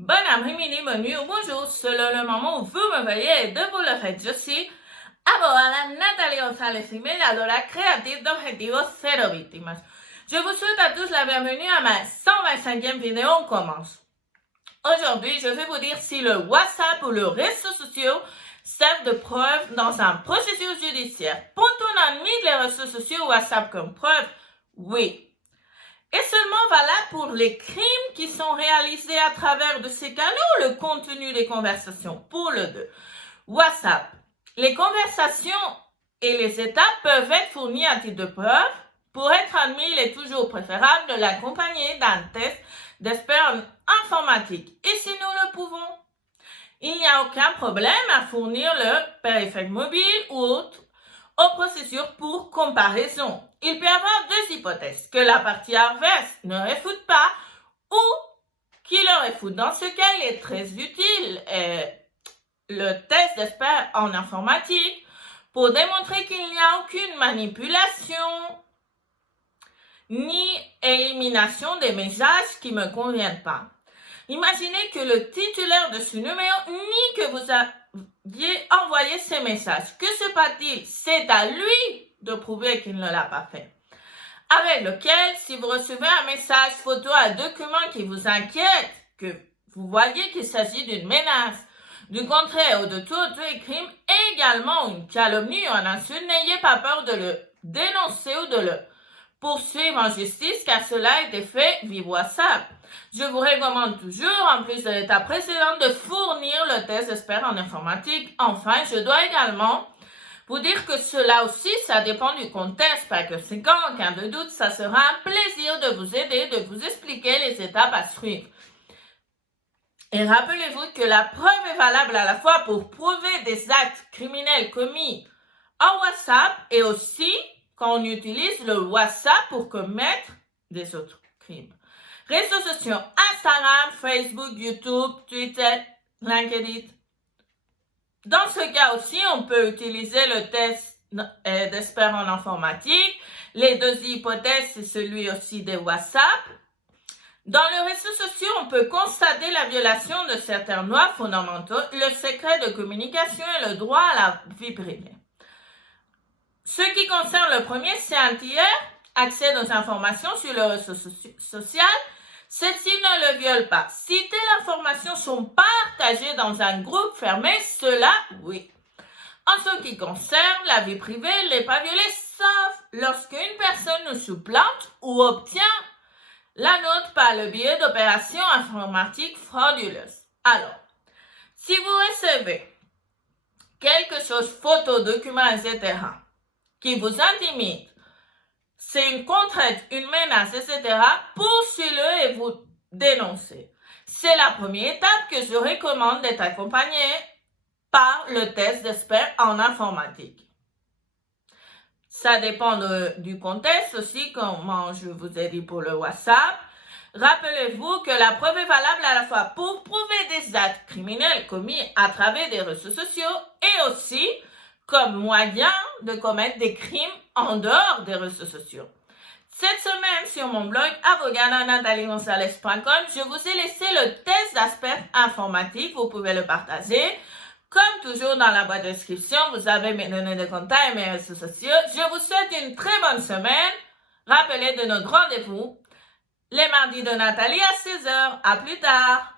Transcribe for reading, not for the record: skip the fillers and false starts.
Bon après-midi, bonne nuit ou bonjour, selon le moment où vous me voyez et de vous le faites. Je suis abogada Natalie González y mediadora créative d'Objetivos Cero Víctimas. Je vous souhaite à tous la bienvenue à ma 125e vidéo. On commence. Aujourd'hui, je vais vous dire si le WhatsApp ou le réseau social servent de preuve dans un processus judiciaire. Peut-on admettre les réseaux sociaux WhatsApp comme preuve? Oui. Est seulement valable pour les crimes qui sont réalisés à travers de ces canaux, le contenu des conversations. Pour le 2. WhatsApp. Les conversations et les étapes peuvent être fournies à titre de preuve. Pour être admis, il est toujours préférable de l'accompagner d'un test d'expert informatique. Et si nous le pouvons, il n'y a aucun problème à fournir le périphérique mobile ou autre au processus pour comparaison. Il peut y avoir deux hypothèses, que la partie adverse ne réfute pas ou qu'il le réfute. Dans ce cas, il est très utile le test d'expert en informatique pour démontrer qu'il n'y a aucune manipulation ni élimination des messages qui ne me conviennent pas. Imaginez que le titulaire de ce numéro nie que vous aviez envoyé ces messages. Que se passe-t-il? C'est à lui de prouver qu'il ne l'a pas fait. Avec lequel, si vous recevez un message, photo, un document qui vous inquiète, que vous voyez qu'il s'agit d'une menace, du contraire ou de tout autre crime, également une calomnie ou un insulte, n'ayez pas peur de le dénoncer ou de le poursuivre en justice car cela a été fait via WhatsApp. Je vous recommande toujours, en plus de l'étape précédente, de fournir le test d'expert en informatique. Enfin, je dois également vous dire que cela aussi, ça dépend du contexte. Par conséquent, en cas de doute, ça sera un plaisir de vous aider, de vous expliquer les étapes à suivre. Et rappelez-vous que la preuve est valable à la fois pour prouver des actes criminels commis en WhatsApp et aussi quand on utilise le WhatsApp pour commettre des autres crimes. Réseaux sociaux, Instagram, Facebook, YouTube, Twitter, LinkedIn. Dans ce cas aussi, on peut utiliser le test d'expert en informatique. Les deux hypothèses, c'est celui aussi de WhatsApp. Dans les réseaux sociaux, on peut constater la violation de certains droits fondamentaux, le secret de communication et le droit à la vie privée. Ce qui concerne le premier, c'est un tiers, accès aux informations sur le réseau social. Celles-ci ne le violent pas. Si telles informations sont partagées dans un groupe fermé, cela, oui. En ce qui concerne la vie privée, elle n'est pas violée, sauf lorsqu'une personne nous supplante ou obtient la note par le biais d'opérations informatiques frauduleuses. Alors, si vous recevez quelque chose, photos, documents, etc., qui vous intimide, c'est une contrainte, une menace, etc., poursuivez-le et vous dénoncez. C'est la première étape que je recommande d'être accompagné par le test d'expert en informatique. Ça dépend du contexte aussi, comme je vous ai dit pour le WhatsApp. Rappelez-vous que la preuve est valable à la fois pour prouver des actes criminels commis à travers des réseaux sociaux et aussi comme moyen de commettre des crimes en dehors des réseaux sociaux. Cette semaine, sur mon blog abogadanathaliegonzalez.com, je vous ai laissé le test d'expert informatique. Vous pouvez le partager. Comme toujours dans la boîte de description, vous avez mes données de contact et mes réseaux sociaux. Je vous souhaite une très bonne semaine. Rappelez de notre rendez-vous les mardis de Nathalie à 16h. À plus tard.